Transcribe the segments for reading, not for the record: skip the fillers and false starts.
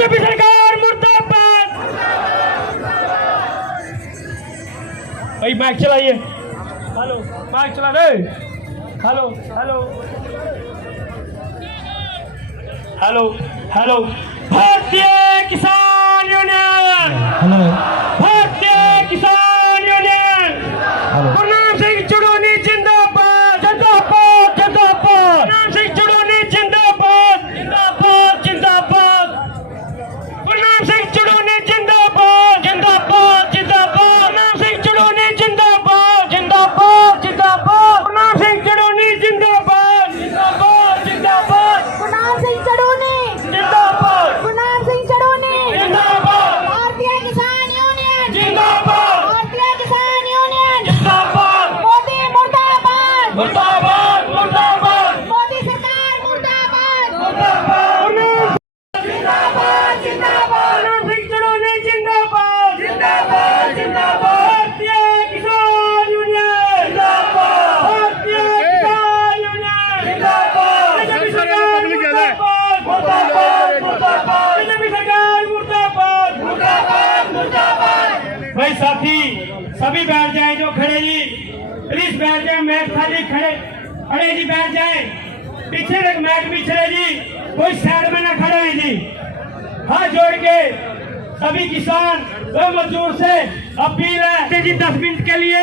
BJP सरकार मुर्दाबाद। भाई माइक चलाइए। हेलो माइक चला दे। Hello hello hello hello. भारतीय किसान यूनियन, हेलो भारतीय किसान यूनियन, गुरनाम सिंह चुड़ोनी जिंदाबाद जिंदाबाद जिंदाबाद, गुरनाम सिंह चुड़ोनी जिंदाबाद जिंदाबाद जिंदाबाद, गुरनाम सिंह चुड़ोनी जिंदाबाद जिंदाबाद जिंदाबाद, गुरनाम सिंह चुड़ोनी जिंदाबाद जिंदाबाद जिंदाबाद, गुरनाम सिंह चुड़ोनी जिंदाबाद जिंदाबाद जिंदाबाद, गुरनाम सिंह चढ़ूनी जिंदाबाद गुरनाम सिंह चढ़ूनी जिंदाबाद, भारतीय किसान यूनियन जिंदाबाद भारतीय किसान यूनियन जिंदाबाद, मोदी मुर्दाबाद मुर्दाबाद मुर्दाबाद मोदी सरकार मुर्दाबाद मुर्दाबाद, जिंदाबाद जिंदाबाद, गुरनाम सिंह चुड़ोनी जिंदाबाद जिंदाबाद जिंदाबाद, भारतीय किसान यूनियन जिंदाबाद, भारतीय किसान यूनियन जिंदाबाद, बीजेपी सरकार मुर्दाबाद मुर्दाबाद मुर्दाबाद, बीजेपी सरकार मुर्दाबाद मुर्दाबाद मुर्दाबाद। भाई साथी सभी बैठ जाएं, जो खड़े जी प्लीज बैठ जाएं, मैट खाली खड़े खड़े जी बैठ जाएं, पीछे एक मैट पीछे है जी, कोई साइड में ना खड़े हैं जी। हाथ जोड़ के सभी किसान व मजदूर से अपील है जी 10 मिनट के लिए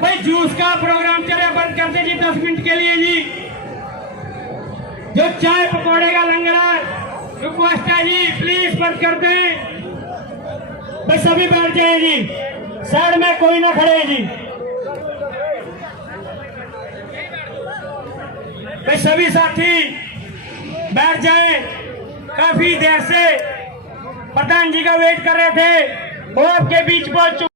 भाई जूस का प्रोग्राम चले बंद करते जी 10 मिनट के लिए जी। जो चाय पकौड़े का लंगर है रिक्वेस्ट है जी प्लीज बंद कर दें। भाई सभी बैठ जाए जी, साइड में कोई ना खड़े जी। भाई सभी साथी बैठ जाएं, काफी देर से प्रधान जी का वेट कर रहे थे, वो आपके बीच पहुंच चुके।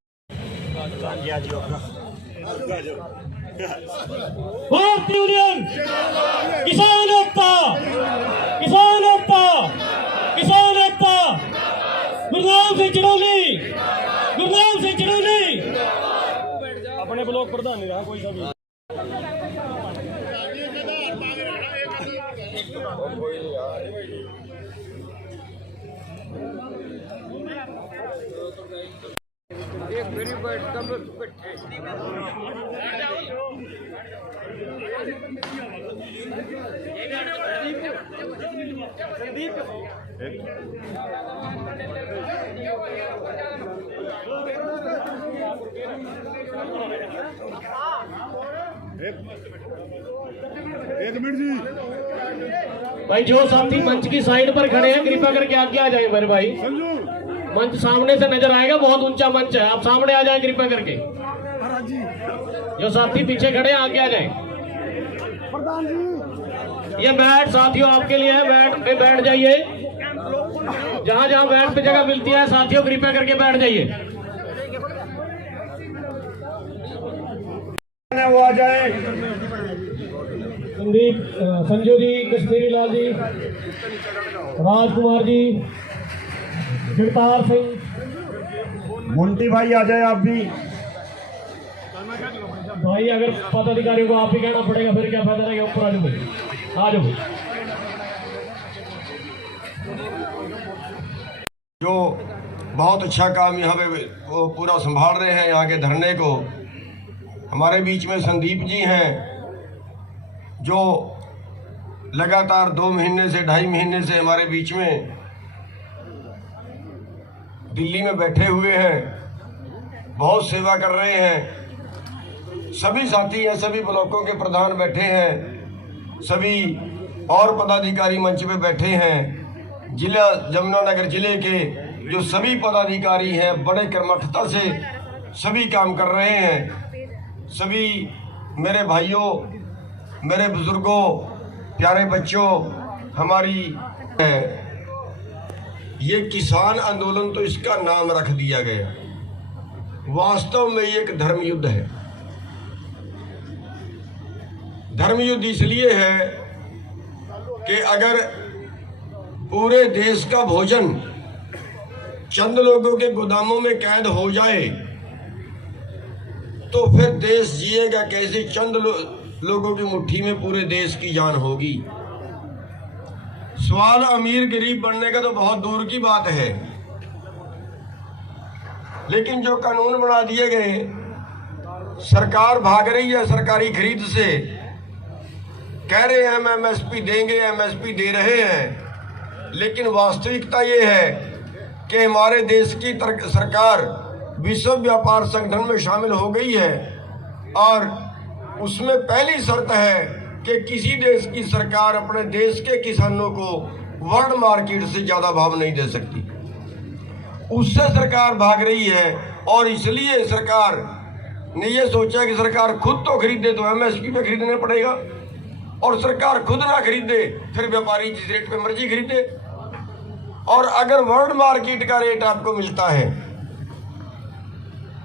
भारतीय यूनियन किसान एकता किसान एकता किसान एकता, गुरनाम सिंह चुड़ोनी गुरनाम सिंह चुड़ोनी। अपने ब्लॉक प्रधान नहीं रहा कोई सा भी। एक मिनट जी। भाई जो साथी मंच की साइड पर खड़े हैं कृपया करके आगे आ जाए मेरे भाई। मंच सामने से नजर आएगा, बहुत ऊंचा मंच है, आप सामने आ जाए कृपया करके। जो साथी पीछे खड़े हैं आगे आ जाए। ये बैठ साथियों आपके लिए है, बैठ पे बैठ जाइए। जहां जहां बैठ पे जगह मिलती है साथियों कृपया करके बैठ जाइए। वो आ जाए संदीप संजू जी, कश्मीरी लाल जी, राजकुमार जी, जगतार सिंह, मुंटी भाई आ जाए आप भी। भाई अगर पदाधिकारियों को आप ही कहना पड़ेगा फिर क्या फायदा रहेगा। ऊपर आ जाओ, आ जाओ। जो बहुत अच्छा काम यहाँ पे वो पूरा संभाल रहे हैं यहाँ के धरने को, हमारे बीच में संदीप जी हैं जो लगातार 2 महीने से 2.5 महीने से हमारे बीच में दिल्ली में बैठे हुए हैं, बहुत सेवा कर रहे हैं। सभी साथी हैं, सभी ब्लॉकों के प्रधान बैठे हैं, सभी और पदाधिकारी मंच पे बैठे हैं। जिला यमुनानगर जिले के जो सभी पदाधिकारी हैं बड़े कर्मठता से सभी काम कर रहे हैं। सभी मेरे भाइयों, मेरे बुजुर्गों, प्यारे बच्चों, हमारी ये किसान आंदोलन तो इसका नाम रख दिया गया, वास्तव में ये एक धर्म युद्ध है। धर्म युद्ध इसलिए है कि अगर पूरे देश का भोजन चंद लोगों के गोदामों में कैद हो जाए तो फिर देश जिएगा कैसे? चंद लोगों की मुट्ठी में पूरे देश की जान होगी। सवाल अमीर गरीब बनने का तो बहुत दूर की बात है, लेकिन जो कानून बना दिए गए, सरकार भाग रही है सरकारी खरीद से, कह रहे हैं हम एमएसपी देंगे, एमएसपी दे रहे हैं, लेकिन वास्तविकता ये है कि हमारे देश की सरकार विश्व व्यापार संगठन में शामिल हो गई है और उसमें पहली शर्त है कि किसी देश की सरकार अपने देश के किसानों को वर्ल्ड मार्केट से ज्यादा भाव नहीं दे सकती। उससे सरकार भाग रही है और इसलिए सरकार ने यह सोचा कि सरकार खुद तो खरीदे तो एमएसपी पे खरीदना पड़ेगा, और सरकार खुद ना खरीदे फिर व्यापारी जिस रेट पे मर्जी खरीदे। और अगर वर्ल्ड मार्केट का रेट आपको मिलता है,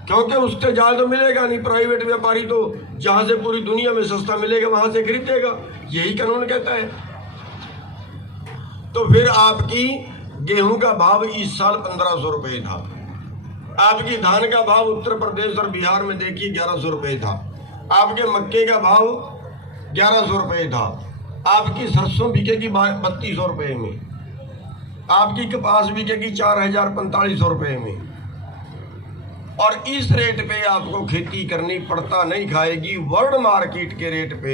क्योंकि उससे ज्यादा तो मिलेगा नहीं, प्राइवेट व्यापारी तो जहां से पूरी दुनिया में सस्ता मिलेगा वहां से खरीदेगा, यही कानून कहता है। तो फिर आपकी गेहूं का भाव इस साल 1500 रुपये था, आपकी धान का भाव उत्तर प्रदेश और बिहार में देखिए 1100 रुपये था, आपके मक्के का भाव 1100 रुपये था, आपकी सरसों बिकेगी 3200 रुपये में, आपकी कपास बिकेगी 4045 रुपये में, और इस रेट पे आपको खेती करनी पड़ता नहीं खाएगी। वर्ल्ड मार्केट के रेट पे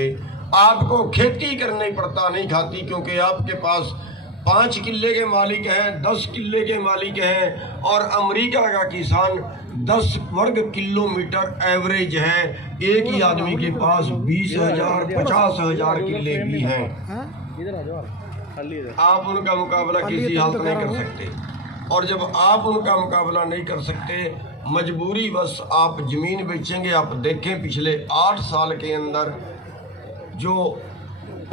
आपको खेती करनी पड़ता नहीं खाती, क्योंकि आपके पास 5 किले के मालिक हैं, 10 किले के मालिक हैं, और अमेरिका का किसान 10 वर्ग किलोमीटर एवरेज है। एक ही आदमी के पास 20,000 50,000 किले भी हैं। आप उनका मुकाबला किसी हालत नहीं कर सकते, और जब आप उनका मुकाबला नहीं कर सकते, मजबूरी बस आप जमीन बेचेंगे। आप देखें पिछले 8 साल के अंदर जो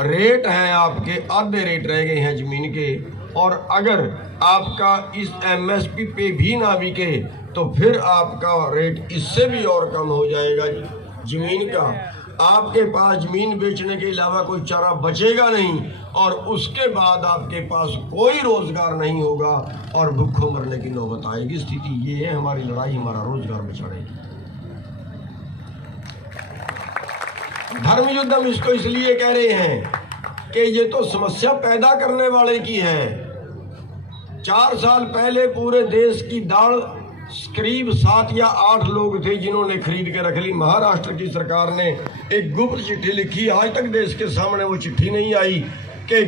रेट हैं आपके आधे रेट रह गए हैं जमीन के, और अगर आपका इस एमएसपी पे भी ना बिके तो फिर आपका रेट इससे भी और कम हो जाएगा जमीन का। आपके पास जमीन बेचने के अलावा कोई चारा बचेगा नहीं, और उसके बाद आपके पास कोई रोजगार नहीं होगा और भूखों मरने की नौबत आएगी। स्थिति ये है, हमारी लड़ाई हमारा रोजगार बचाएगी। धर्म युद्ध हम इसको इसलिए कह रहे हैं कि ये तो समस्या पैदा करने वाले की है। 4 साल पहले पूरे देश की दाल करीब 7 या 8 लोग थे जिन्होंने खरीद के रख ली। महाराष्ट्र की सरकार ने एक गुप्त चिट्ठी लिखी, आज तक देश के सामने वो चिट्ठी नहीं आई कि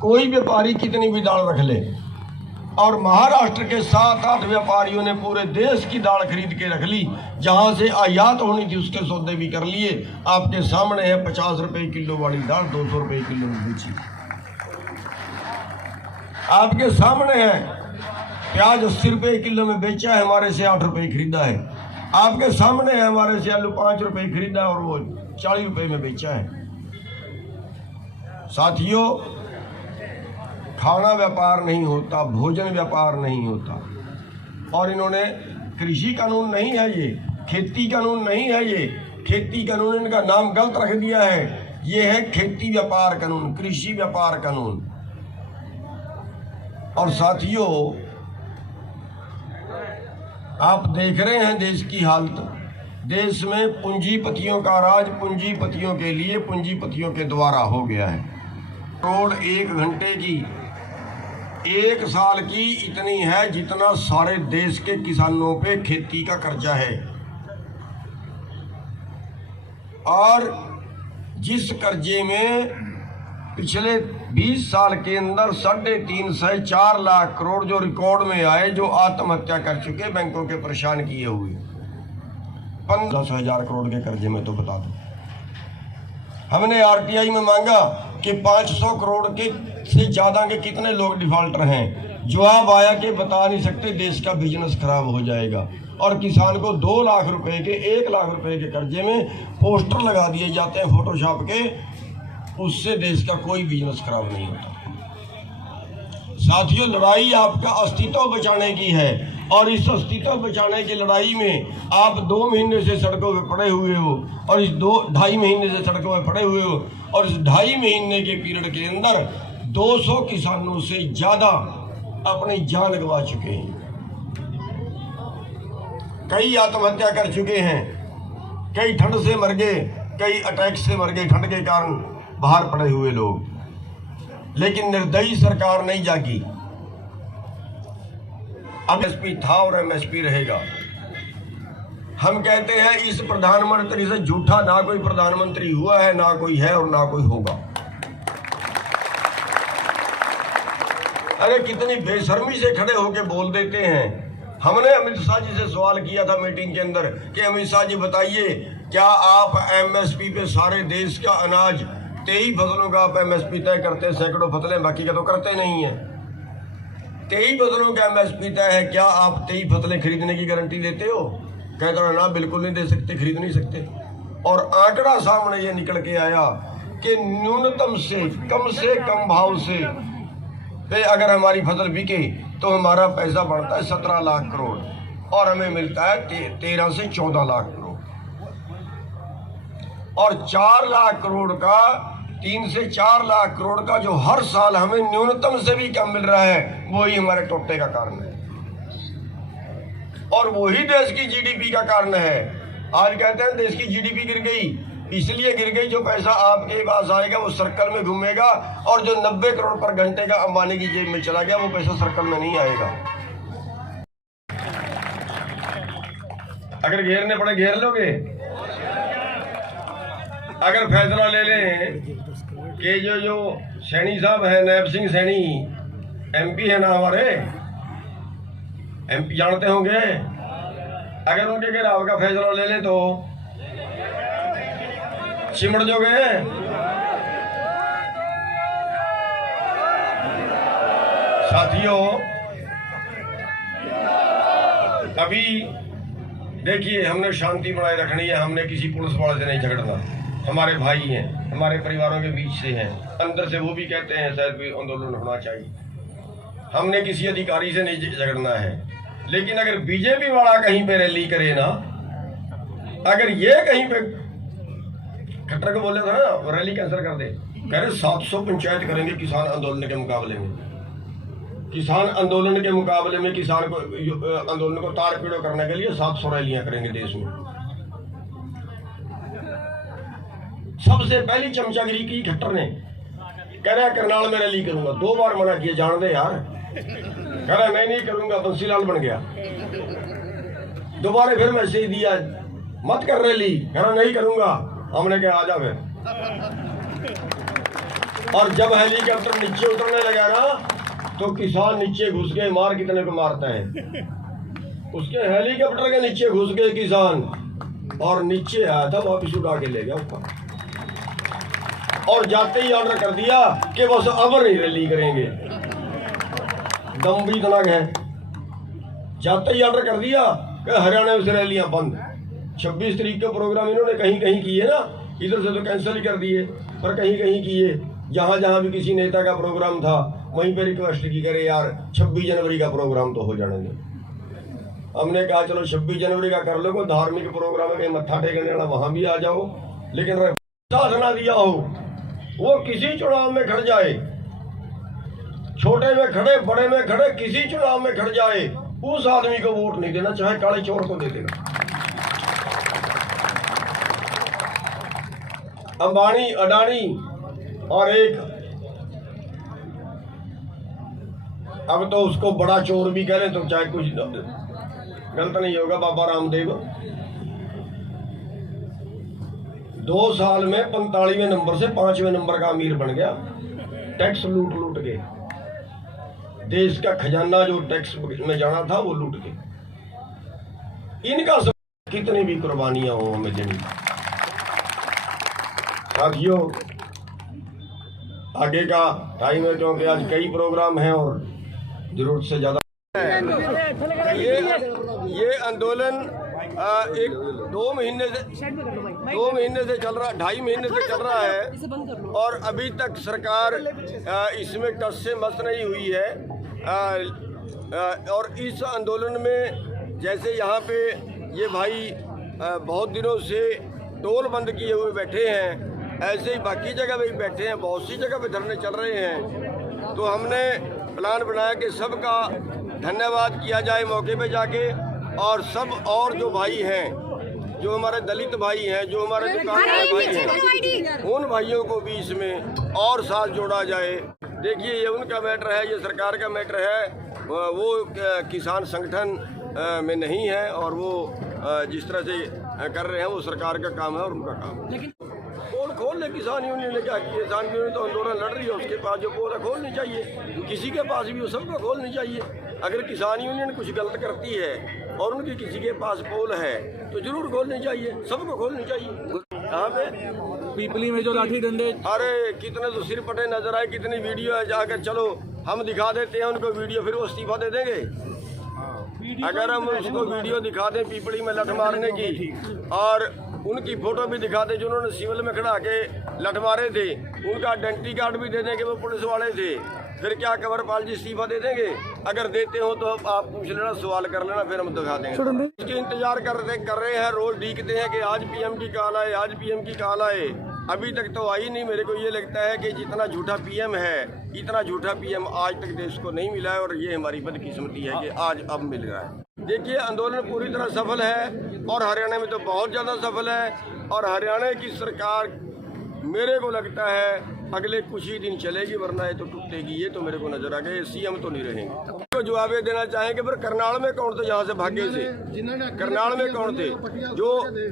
कोई व्यापारी कितनी भी दाल रख ले, और महाराष्ट्र के 7-8 व्यापारियों ने पूरे देश की दाल खरीद के रख ली, जहां से आयात होनी थी उसके सौदे भी कर लिए। आपके सामने है 50 रुपए किलो वाली दाल 200 रुपए किलो में बेची। आपके सामने है प्याज 80 रुपए किलो में बेचा है, हमारे से 8 रुपए खरीदा है। आपके सामने है हमारे से आलू 5 रुपए खरीदा और वो 40 रुपए में बेचा है। साथियों, खाना व्यापार नहीं होता, भोजन व्यापार नहीं होता। और इन्होंने कृषि कानून नहीं है ये, खेती कानून नहीं है ये, खेती कानून इनका नाम गलत रख दिया है। ये है खेती व्यापार कानून, कृषि व्यापार कानून। और साथियों, आप देख रहे हैं देश की हालत। देश में पूंजीपतियों का राज पूंजीपतियों के लिए, पूंजीपतियों के द्वारा हो गया है। करोड़ 1 घंटे की 1 साल की इतनी है जितना सारे देश के किसानों पे खेती का कर्जा है। और जिस कर्जे में पिछले 20 साल के अंदर 3.5 से 4 लाख करोड़ जो रिकॉर्ड में आए, जो आत्महत्या कर चुके, बैंकों के परेशान किए हुए, 15,000 करोड़ के कर्जे में तो बता दो। हमने आरटीआई में मांगा कि 500 करोड़ के से ज्यादा के कितने लोग डिफॉल्टर हैं। जवाब आया कि बता नहीं सकते, देश का बिजनेस खराब हो जाएगा। और किसान को 2 लाख रुपए के 1 लाख रुपए के कर्जे में पोस्टर लगा दिए जाते हैं फोटोशॉप के, उससे देश का कोई बिजनेस खराब नहीं होता। साथियों, लड़ाई आपका अस्तित्व बचाने की है, और इस अस्तित्व बचाने की लड़ाई में आप 2 महीने से सड़कों पे पड़े हुए हो, और इस 2-2.5 महीने से सड़कों पे पड़े हुए हो, और इस 2.5 महीने के पीरियड के अंदर 200 किसानों से ज्यादा अपनी जान गंवा चुके हैं। कई आत्महत्या कर चुके हैं, कई ठंड से मर गए, कई अटैक से मर गए, ठंड के कारण बाहर पड़े हुए लोग। लेकिन निर्दयी सरकार नहीं जागी। अब एमएसपी था और एमएसपी रहेगा। हम कहते हैं इस प्रधानमंत्री से झूठा ना कोई प्रधानमंत्री हुआ है, ना कोई है और ना कोई होगा। अरे कितनी बेशर्मी से खड़े होके बोल देते हैं। हमने अमित शाह जी से सवाल किया था मीटिंग के अंदर कि अमित शाह जी बताइए, क्या आप एमएसपी पे सारे देश का अनाज 23 फसलों का आप एमएसपी तय करते हैं, सैकड़ों फसलें, बाकी का तो करते नहीं है। 23 फसलों का एमएसपी तय है, क्या आप 23 फसलें खरीदने की गारंटी देते हो? कहता ना, बिल्कुल नहीं दे सकते, खरीद नहीं सकते। और आंकड़ा सामने ये निकल के आया कि न्यूनतम से कम भाव से पे अगर हमारी फसल बिके तो हमारा पैसा बढ़ता है 17 लाख करोड़ और हमें मिलता है 13 से 14 लाख करोड़। और 4 लाख करोड़ का, 3 से 4 लाख करोड़ का जो हर साल हमें न्यूनतम से भी कम मिल रहा है, वही हमारे टोटे का कारण है और वही देश की जीडीपी का कारण है। आज कहते हैं देश की जीडीपी गिर गई, इसलिए गिर गई जो पैसा आपके पास आएगा वो सर्कल में घूमेगा और जो 90 करोड़ पर घंटे का अंबानी की जेब में चला गया वो पैसा सर्कल में नहीं आएगा। अगर घेरने पड़े घेर लोगे। अगर फैसला ले लें कि जो सैनी साहब है, नैब सिंह सैनी, एमपी है ना हमारे, एमपी जानते होंगे, अगर उनके घेराव का फैसला ले लें तो चिमड़ जो गए। साथियों, अभी देखिए, हमने शांति बनाए रखनी है, हमने किसी पुलिस वाले से नहीं झगड़ना। हमारे भाई हैं, हमारे परिवारों के बीच से हैं, अंदर से वो भी कहते हैं शायद भी आंदोलन होना चाहिए। हमने किसी अधिकारी से नहीं झगड़ना है। लेकिन अगर बीजेपी वाला कहीं पे रैली करे ना, अगर ये कहीं पे खट्टर को बोले था ना रैली कैंसिल कर दे, कह रहे 700 पंचायत करेंगे किसान आंदोलन के मुकाबले में। किसान आंदोलन के मुकाबले में किसान को आंदोलन को तार पीड़ो करने के लिए 700 रैलियां करेंगे देश में। सबसे पहली चमचागिरी की खट्टर ने, कह रहा करनाल में रैली करूंगा। 2 बार मना किया, जान दे यार, कह रहा मैं नहीं करूंगा, बंसीलाल बन गया। दोबारा फिर मैसेज दिया, मत कर रैली, कह रहा नहीं करूंगा। हमने कहा आजा फिर। और जब हेलीकॉप्टर नीचे उतरने लगा ना तो किसान नीचे घुस गए। मार कितने को मारता है, उसके हेलीकॉप्टर के नीचे घुस गए किसान और नीचे आया था, वापिस उड़ा के ले गया ऊपर। और जाते ही ऑर्डर कर दिया कि बस अब नहीं रैली करेंगे। दम भी इतना है, जाते ही ऑर्डर कर दिया कि हरियाणा में से रैलियां बंद। 26 तारीख का प्रोग्राम इन्होंने कहीं कहीं किए ना, इधर से तो कैंसिल ही कर दिए, पर कहीं कहीं किए। जहां जहां भी किसी नेता का प्रोग्राम था वहीं पे रिक्वेस्ट की, करे यार 26 जनवरी का प्रोग्राम तो हो जाने दे। हमने कहा चलो 26 जनवरी का कर लो, कोई धार्मिक प्रोग्राम है, कहीं मत्था टेकने वाला वहां भी आ जाओ। लेकिन ना दिया हो, वो किसी चुनाव में खड़ जाए, छोटे में खड़े बड़े में खड़े, किसी चुनाव में खड़ जाए, उस आदमी को वोट नहीं देना, चाहे काले चोर को दे देना। अंबानी, अडानी और एक, अब तो उसको बड़ा चोर भी कह रहे तो चाहे कुछ गलत नहीं होगा, बाबा रामदेव 2 साल में 45वें नंबर से 5वें नंबर का अमीर बन गया। टैक्स लूट लूट के, देश का खजाना जो टैक्स में जाना था वो लूट के। इनका सब कितनी भी कुर्बानियां हो हमें देनी। साथियों, आगे का टाइम है क्योंकि आज कई प्रोग्राम हैं और जरूरत से ज्यादा। ये आंदोलन 2 महीने से चल रहा, 2.5 महीने से चल रहा है और अभी तक सरकार इसमें टस से मस नहीं हुई है। और इस आंदोलन में जैसे यहाँ पे ये भाई बहुत दिनों से टोल बंद किए हुए बैठे हैं, ऐसे ही बाकी जगह भी बैठे हैं, बहुत सी जगह पे धरने चल रहे हैं। तो हमने प्लान बनाया कि सबका धन्यवाद किया जाए मौके पे जाके, और सब और जो भाई हैं, जो हमारे दलित भाई हैं, जो हमारे दुकानदार भाई हैं, उन भाइयों को भी इसमें और साथ जोड़ा जाए। देखिए ये उनका मैटर है, ये सरकार का मैटर है। वो किसान संगठन में नहीं है और वो जिस तरह से कर रहे हैं वो सरकार का काम है और उनका काम है। लेकिन पोल खोल ले, किसान यूनियन ने क्या किया? किसान यूनियन तो आंदोलन लड़ रही है, उसके पास जो पोल है खोलनी चाहिए, किसी के पास भी वो सबको खोलनी चाहिए। अगर किसान यूनियन कुछ गलत करती है और उनकी किसी के पास पोल है तो जरूर खोलनी चाहिए, सबको खोलनी चाहिए। यहाँ पे पीपली में जो लाठी डंडे, अरे कितने तो सिर पटे नजर आए, कितनी वीडियो है, जाकर चलो हम दिखा देते हैं उनको वीडियो, फिर वो इस्तीफा दे देंगे। अगर हम उसको वीडियो दिखा दें पीपली में लठ मारने की और उनकी फोटो भी दिखा दें जो उन्होंने सिविल में खड़ा के लठ मारे थे, उनका आइडेंटिटी कार्ड भी दे देंगे वो पुलिस वाले थे, फिर क्या कंवरपाल जी इस्तीफा दे देंगे? अगर देते हो तो आप पूछ लेना, सवाल कर लेना, फिर हम दिखा देंगे। इसके इंतजार कर रहे हैं, रोज डीकते हैं कि आज पीएम की कॉल आए, आज पीएम की कॉल आए। अभी तक तो आई नहीं। मेरे को ये लगता है कि जितना झूठा पीएम है इतना झूठा पीएम आज तक देश को नहीं मिला है और ये हमारी बदकिस्मती है कि आज अब मिल रहा है। देखिए आंदोलन पूरी तरह सफल है और हरियाणा में तो बहुत ज़्यादा सफल है और हरियाणा की सरकार मेरे को लगता है अगले कुछ ही दिन चलेगी, वरना ये तो टूटेगी। ये तो मेरे को नजर आ गया, सीएम तो नहीं रहेंगे। तो जवाब ये देना चाहेंगे फिर करनाल में कौन थे यहाँ से भागे थे? करनाल में कौन थे जो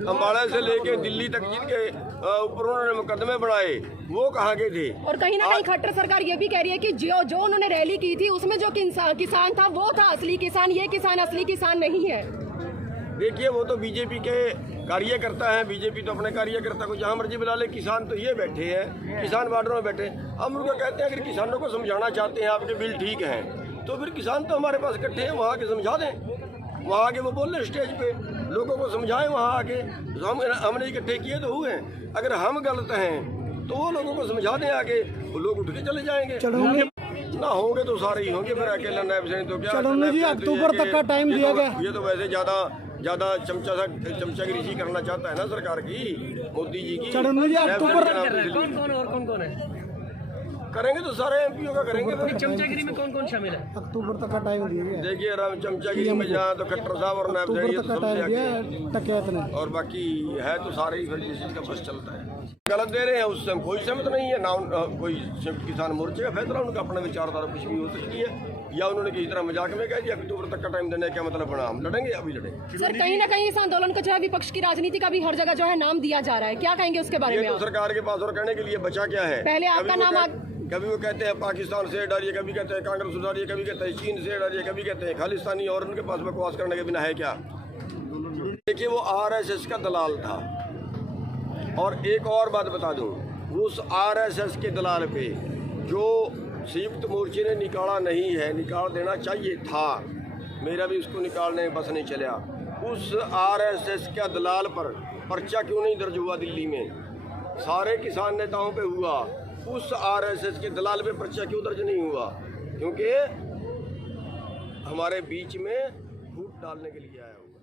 अम्बाड़ा से लेके दिल्ली तक जिनके ऊपर उन्होंने मुकदमे बनाए, वो कहाँ के थे? और कहीं ना कहीं खट्टर सरकार ये भी कह रही है कि जो उन्होंने रैली की थी उसमें जो किसान था वो था असली किसान, ये किसान असली किसान नहीं है। देखिए वो तो बीजेपी के कार्यकर्ता हैं, बीजेपी तो अपने कार्यकर्ता को जहाँ मर्जी बुला ले। किसान तो ये बैठे हैं, किसान बॉर्डर में बैठे। हम उनको कहते हैं अगर किसानों को समझाना चाहते हैं, आपके बिल ठीक हैं, तो फिर किसान तो हमारे पास इकट्ठे हैं, वहाँ आके समझा दें। वहाँ आके वो बोल रहे स्टेज पे, लोगों को समझाएं वहाँ आके। हमने इकट्ठे किए तो हुए हैं, अगर हम गलत हैं तो वो लोगों को समझा दें आके, वो लोग उठ के चले जाएंगे। ना होंगे तो सारे ही होंगे, फिर अकेला नायब सैनी तो क्या। जी अक्टूबर तक का टाइम दिया गया। ये तो वैसे ज्यादा चमचागिरी करना चाहता है ना सरकार की, मोदी जी की। कौन है करेंगे तो सारे एमपीओ का करेंगे। चमचागिरी में कौन कौन शामिल है? अक्टूबर तक का टाइम दिया गया। देखिए चमचागिरी में जहाँ तो खट्टर साहब और नायब सैनी तक का टाइम दिया टकैत ने, और बाकी है तो सारे ही, फिर जिस चीज का बस चलता है। गलत दे रहे हैं उससे हम कोई सहमत नहीं है ना। कोई संयुक्त किसान मोर्चे का फैसला, उनका अपना विचारधारा कुछ भी हो सकती है, या उन्होंने किसी तरह मजाक में कह दिया अक्टूबर तक का टाइम देने का मतलब बना, हम लड़ेंगे अभी लड़ेंगे। सर कहीं ना कहीं इस आंदोलन को जो है विपक्ष की राजनीति का भी हर जगह जो है नाम दिया जा रहा है, क्या कहेंगे उसके बारे में? ये तो सरकार के पास और कहने के लिए बचा क्या है? पहले आपका नाम कभी वो कहते हैं पाकिस्तान से डालिए, कभी कहते हैं कांग्रेस डालिए, कभी कहते हैं चीन से डालिए, कभी कहते हैं खालिस्तानी, और उनके पास बकवास करने के बिना है क्या? देखिए वो आरएसएस का दलाल था। और एक और बात बता दूं, उस आरएसएस के दलाल पे जो संयुक्त मोर्चे ने निकाला नहीं है, निकाल देना चाहिए था, मेरा भी उसको निकालने में बस नहीं चला। उस आरएसएस के दलाल पर पर्चा क्यों नहीं दर्ज हुआ दिल्ली में? सारे किसान नेताओं पे हुआ, उस आरएसएस के दलाल पे पर्चा क्यों दर्ज नहीं हुआ? क्योंकि हमारे बीच में फूट डालने के लिए आया हुआ।